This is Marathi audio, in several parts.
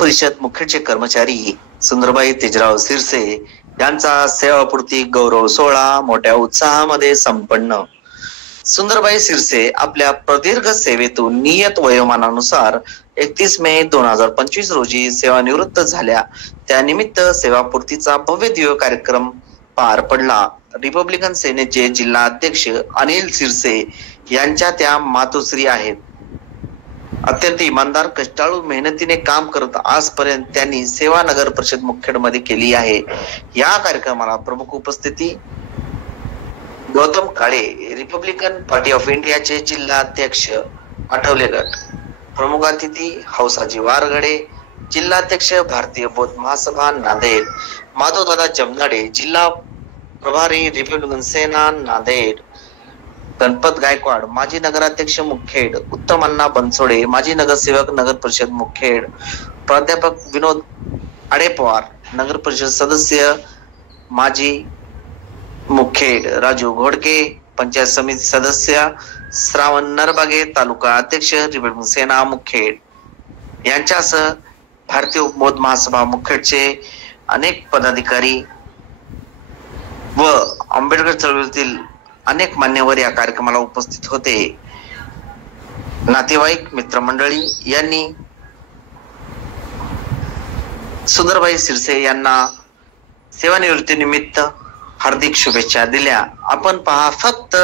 परिषद मुख्यचे कर्मचारी सुंदरबाई तेजराव सिरसे यांचा सेवापूर्ती गौरव सोहळा मोठ्या उत्साहामध्ये संपन्न। सुंदरबाई सिरसे आपल्या प्रदीर्घ सेवेतून नियत वयोमानानुसार 31 मे 2025 रोजी सेवानिवृत्त झाल्या। त्यानिमित्त सेवापूर्तीचा भव्य दिव्य कार्यक्रम पार पडला। रिपब्लिकन सेनेचे जिल्हा अध्यक्ष अनिल सिरसे यांच्या त्या मातोश्री आहेत। अत्यंत इमानदार कष्टाळू मेहनतीने काम करत आजपर्यंत त्यांनी सेवा नगर परिषद मुखेडमध्ये केली आहे। या कार्यक्रमाला प्रमुख उपस्थिती गौतम काळे, रिपब्लिकन पार्टी ऑफ इंडियाचे जिल्हा अध्यक्ष आठवले गट, प्रमुख अतिथी हौसाजी वारगडे, जिल्हाध्यक्ष भारतीय बौद्ध महासभा नांदेड, माधवदादा जमनाडे, जिल्हा प्रभारी रिपब्लिकन सेना नांदेड, गणपत गायकवाड, माजी नगराध्यक्ष मुखेड, उत्तम अण्णा बनसोडे, माजी नगरसेवक नगर परिषद मुखेड, प्राध्यापक विनोद आडेपवार, नगर परिषद सदस्य माजी मुखेड, राजू घोडके, पंचायत समिती सदस्य श्रावण नरबागे, तालुका अध्यक्ष रिपब्लिकन सेना मुखेड यांच्यासह भारतीय बौद्ध महासभा मुखेडचे अनेक पदाधिकारी व आंबेडकर चळवळीतील अनेक मान्यवर या कार्यक्रमाला उपस्थित होते। नातेवाईक मित्रमंडळी यांनी सुंदरबाई सिरसे यांना सेवानिवृत्तीनिमित्त हार्दिक शुभेच्छा दिल्या। आपण पहा फक्त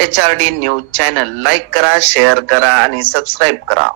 HRD न्यूज चॅनल, लाईक करा, शेअर करा आणि सबस्क्राईब करा।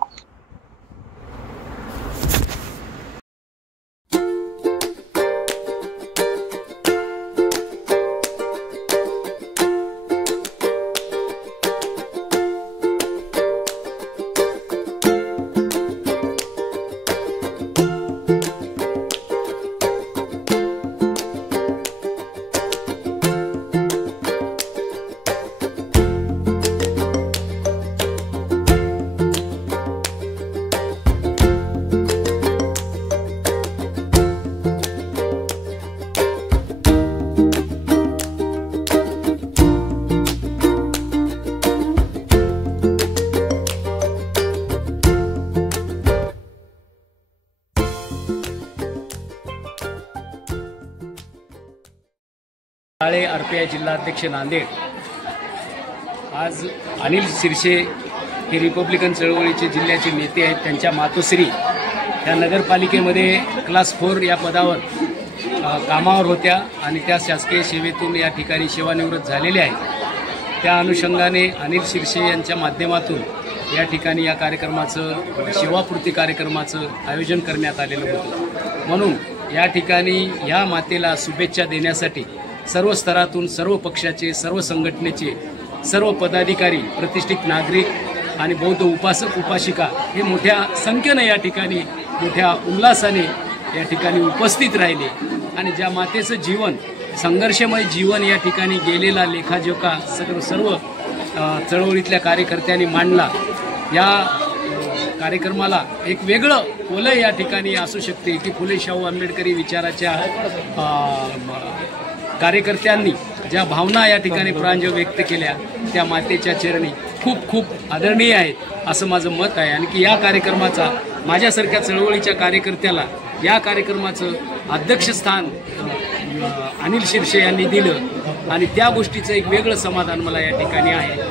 काळे RPI जिल्हा अध्यक्ष नांदेड। आज अनिल सिरसे हे रिपब्लिकन चळवळीचे जिल्ह्याचे नेते आहेत। त्यांच्या मातोश्री या नगरपालिकेमध्ये क्लास 4 या पदावर कामावर होत्या आणि त्या शासकीय सेवेतून या ठिकाणी सेवानिवृत्त झालेल्या आहेत। त्या अनुषंगाने अनिल सिरसे यांच्या माध्यमातून या ठिकाणी या कार्यक्रमाचं सेवापूर्ती कार्यक्रमाचं आयोजन करण्यात आलेलं होतं। म्हणून या ठिकाणी या मातेला शुभेच्छा देण्यासाठी सर्व स्तरातून, सर्व पक्षाचे, सर्व संघटनेचे, सर्व पदाधिकारी, प्रतिष्ठित नागरिक आणि बौद्ध उपासक उपासिका हे मोठ्या संख्येने या ठिकाणी मोठ्या उल्हासाने या ठिकाणी उपस्थित राहिले आणि ज्या मातेचं जीवन, संघर्षमय जीवन या ठिकाणी गेलेला लेखाजोखा सर्व चळवळीतल्या कार्यकर्त्यांनी मांडला। या कार्यक्रमाला एक वेगळं वलय या ठिकाणी असू शकते की फुले शाहू आंबेडकरी विचाराच्या कार्यकर्त्यांनी ज्या भावना या ठिकाणी प्रांजळ व्यक्त केल्या त्या मातेच्या चरणी खूप खूप आदरणीय आहेत असं माझं मत आहे। आणि की या कार्यक्रमाचा माझ्यासारख्या चळवळीच्या कार्यकर्त्याला या कार्यक्रमाचं अध्यक्षस्थान अनिल सिरसे यांनी दिलं आणि त्या गोष्टीचं एक वेगळं समाधान मला या ठिकाणी आहे।